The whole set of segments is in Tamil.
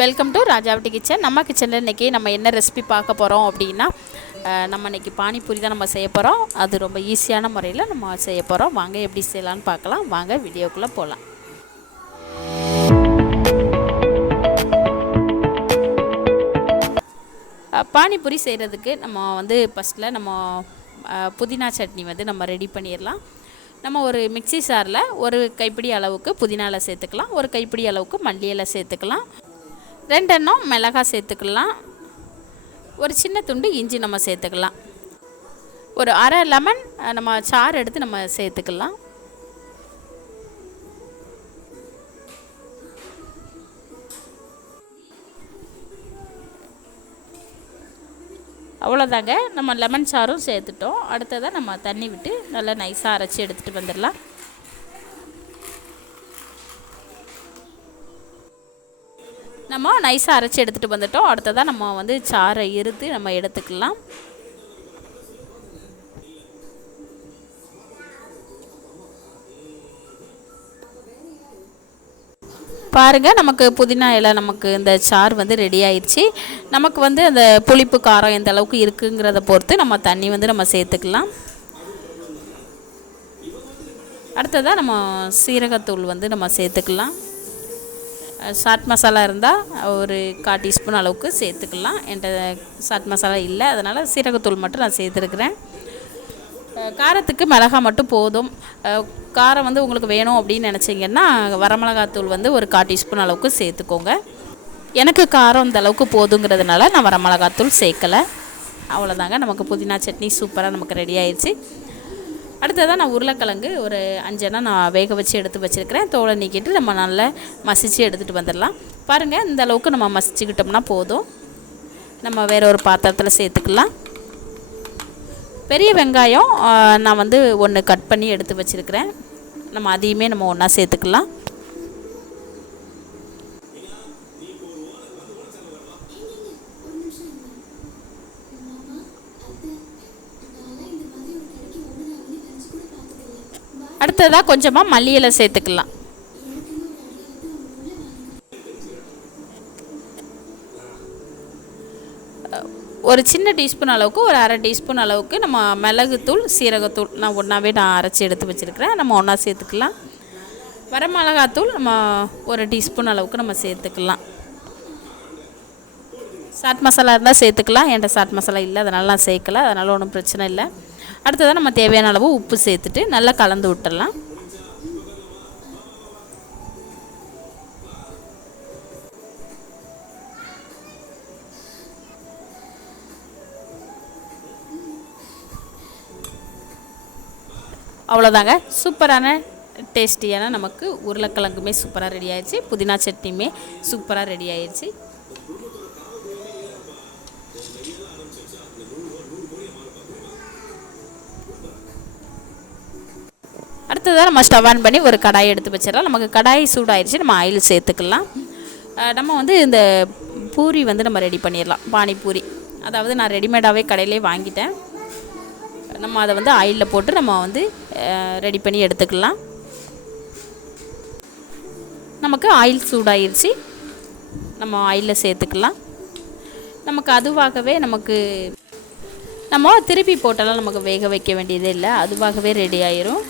Welcome to ராஜாவட்டி kitchen. நம்ம கிச்சனில் இன்றைக்கி நம்ம என்ன ரெசிபி பார்க்க போகிறோம் அப்படின்னா, நம்ம இன்றைக்கி பானிபூரி தான் நம்ம செய்ய போகிறோம். அது ரொம்ப ஈஸியான முறையில் நம்ம செய்ய போகிறோம். வாங்க எப்படி செய்யலான்னு பார்க்கலாம். வாங்க வீடியோக்குள்ளே போகலாம். பானிபூரி செய்கிறதுக்கு நம்ம ஃபஸ்ட்டில் நம்ம புதினா சட்னி நம்ம ரெடி பண்ணிடலாம். நம்ம ஒரு மிக்ஸி சாரில் ஒரு கைப்பிடி அளவுக்கு புதினா இலை சேர்த்துக்கலாம், ஒரு கைப்பிடி அளவுக்கு மல்லி இலை சேர்த்துக்கலாம், 2 எண்ணம் மிளகாய் சேர்த்துக்கலாம், ஒரு சின்ன துண்டு இஞ்சி நம்ம சேர்த்துக்கலாம், ஒரு அரை லெமன் நம்ம சாறு எடுத்து நம்ம சேர்த்துக்கலாம். அவ்வளோதாங்க, நம்ம லெமன் சாறும் சேர்த்துட்டோம். அடுத்ததாக நம்ம தண்ணி விட்டு நல்லா நைஸாக அரைச்சி எடுத்துகிட்டு வந்துடலாம். நம்ம நைஸாக அரைச்சி எடுத்துகிட்டு வந்துட்டோம். அடுத்ததாக நம்ம சாறை இருத்து நம்ம எடுத்துக்கலாம். பாருங்கள், நமக்கு புதினா இலை நமக்கு இந்த சாறு ரெடி ஆயிடுச்சு. நமக்கு அந்த புளிப்பு காரம் எந்த அளவுக்கு இருக்குங்கிறத பொறுத்து நம்ம தண்ணி நம்ம சேர்த்துக்கலாம். அடுத்ததாக நம்ம சீரகத்தூள் நம்ம சேர்த்துக்கலாம். சாட் மசாலா இருந்தால் ஒரு 1/4 டீஸ்பூன் அளவுக்கு சேர்த்துக்கலாம். என்கிட்ட சாட் மசாலா இல்லை, அதனால் சீரகத்தூள் மட்டும் நான் சேர்த்துருக்குறேன். காரத்துக்கு மிளகாய் மட்டும் போதும். காரம் உங்களுக்கு வேணும் அப்படின்னு நினச்சிங்கன்னா வரமிளகாத்தூள் ஒரு 1/4 டீஸ்பூன் அளவுக்கு சேர்த்துக்கோங்க. எனக்கு காரம் இந்த அளவுக்கு போதுங்கிறதுனால நான் வரமிளகாத்தூள் சேர்க்கலை. அவ்வளோதாங்க, நமக்கு புதினா சட்னி சூப்பராக நமக்கு ரெடி ஆயிடுச்சு. அடுத்ததாக நான் உருளைக்கிழங்கு ஒரு 5 எண்ணம் நான் வேக வச்சு எடுத்து வச்சுருக்கிறேன். தோலை நீக்கிட்டு நம்ம நல்லா மசித்து எடுத்துகிட்டு வந்துடலாம். பாருங்கள், இந்த அளவுக்கு நம்ம மசிச்சுக்கிட்டோம்னா போதும். நம்ம வேறு ஒரு பாத்திரத்தில் சேர்த்துக்கலாம். பெரிய வெங்காயம் நான் 1 கட் பண்ணி எடுத்து வச்சுருக்கிறேன். நம்ம அதையுமே நம்ம ஒன்றா சேர்த்துக்கலாம். அடுத்ததாக கொஞ்சமாக மல்லி இலை சேர்த்துக்கலாம். ஒரு சின்ன டீஸ்பூன் அளவுக்கு ஒரு அரை டீஸ்பூன் அளவுக்கு நம்ம மிளகுத்தூள் சீரகத்தூள் நான் ஒன்றாவே அரைச்சி எடுத்து வச்சுருக்கிறேன். நம்ம ஒன்றா சேர்த்துக்கலாம். வரமிளகாத்தூள் நம்ம ஒரு டீஸ்பூன் அளவுக்கு நம்ம சேர்த்துக்கலாம். சாட் மசாலா இருந்தால் சேர்த்துக்கலாம். என்கிட்ட சாட் மசாலா இல்லை, அதனால் நான் சேர்க்கலை, அதனால் ஒன்றும் பிரச்சனை இல்லை. அடுத்ததாக நம்ம தேவையான அளவு உப்பு சேர்த்துட்டு நல்லா கலந்து விட்டுடலாம். அவ்வளோதாங்க, சூப்பரான டேஸ்டியான நமக்கு உருளைக்கிழங்குமே சூப்பராக ரெடி ஆயிடுச்சு. புதினா சட்னியுமே சூப்பராக ரெடி ஆயிடுச்சு. அடுத்ததாக நம்ம ஸ்டவ் ஆன் பண்ணி ஒரு கடாயை எடுத்து வச்சிடலாம். நமக்கு கடாய் சூடாயிடுச்சு, நம்ம ஆயில் சேர்த்துக்கலாம். நம்ம இந்த பூரி நம்ம ரெடி பண்ணிடலாம். பானிபூரி, அதாவது நான் ரெடிமேடாகவே கடையிலே வாங்கிட்டேன். நம்ம அதை ஆயிலில் போட்டு நம்ம ரெடி பண்ணி எடுத்துக்கலாம். நமக்கு ஆயில் சூடாயிருச்சு, நம்ம ஆயிலில் சேர்த்துக்கலாம். நமக்கு அதுவாகவே நம்ம திருப்பி போட்டாலும் நமக்கு வேக வைக்க வேண்டியதே இல்லை, அதுவாகவே ரெடி ஆயிரும்.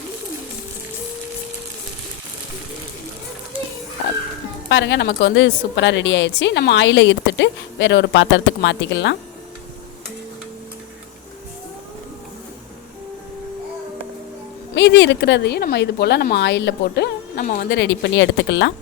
பாருங்கள், நமக்கு சூப்பராக ரெடி ஆயிடுச்சு. நம்ம ஆயிலை எடுத்துட்டு வேறு ஒரு பாத்திரத்துக்கு மாற்றிக்கலாம். மீதி இருக்கிறதையும் நம்ம இது போல் நம்ம ஆயிலில் போட்டு நம்ம ரெடி பண்ணி எடுத்துக்கலாம்.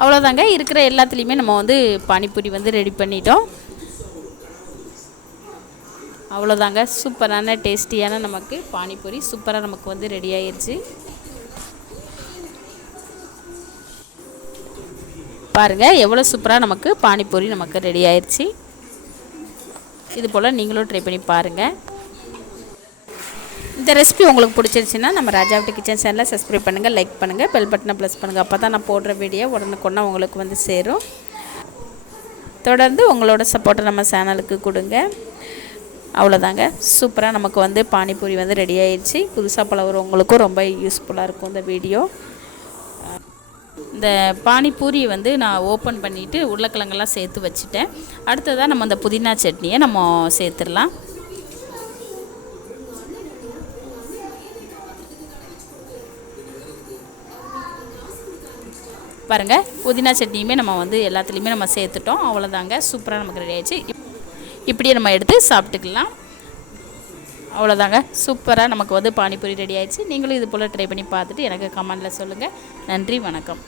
அவ்வளோதாங்க, இருக்கிற எல்லாத்துலேயுமே நம்ம வந்து பானிபூரி வந்து ரெடி பண்ணிட்டோம். அவ்வளோதாங்க, சூப்பரான டேஸ்டியான நமக்கு பானிபூரி சூப்பராக நமக்கு வந்து ரெடி ஆயிடுச்சு. பாருங்கள் எவ்வளோ சூப்பராக நமக்கு பானிபூரி நமக்கு ரெடி ஆயிடுச்சு. இது போல் நீங்களும் ட்ரை பண்ணி பாருங்கள். இந்த ரெசிபி உங்களுக்கு பிடிச்சிருச்சுன்னா நம்ம ராஜாவட்டி கிச்சன் சேனலை சப்ஸ்கிரைப் பண்ணுங்கள், லைக் பண்ணுங்கள், பெல் பட்டனை ப்ரெஸ் பண்ணுங்கள். அப்போ தான் நான் போடுற வீடியோ உடனுக்குடனே உங்களுக்கு வந்து சேரும். தொடர்ந்து உங்களோட சப்போர்ட்டை நம்ம சேனலுக்கு கொடுங்க. அவ்வளோதாங்க, சூப்பராக நமக்கு வந்து பானிபூரி வந்து ரெடி ஆயிடுச்சு. புதுசாக பழகுறவங்களுக்கும் ரொம்ப யூஸ்ஃபுல்லாக இருக்கும் இந்த வீடியோ. இந்த பானிபூரியை வந்து நான் ஓப்பன் பண்ணிவிட்டு உருளைக்கிழங்கெல்லாம் சேர்த்து வச்சுட்டேன். அடுத்ததாக நம்ம அந்த புதினா சட்னியை நம்ம சேர்த்துடலாம். பாருங்கள், புதினா சட்னியுமே நம்ம வந்து எல்லாத்துலேயுமே நம்ம சேர்த்துட்டோம். அவ்வளோதாங்க, சூப்பராக நமக்கு ரெடி ஆயிடுச்சு. இப்படியே நம்ம எடுத்து சாப்பிட்டுக்கலாம். அவ்வளோதாங்க, சூப்பராக நமக்கு வந்து பானிபூரி ரெடி ஆயிடுச்சு. நீங்களும் இது போல் ட்ரை பண்ணி பார்த்துட்டு எனக்கு கமெண்டில் சொல்லுங்கள். நன்றி, வணக்கம்.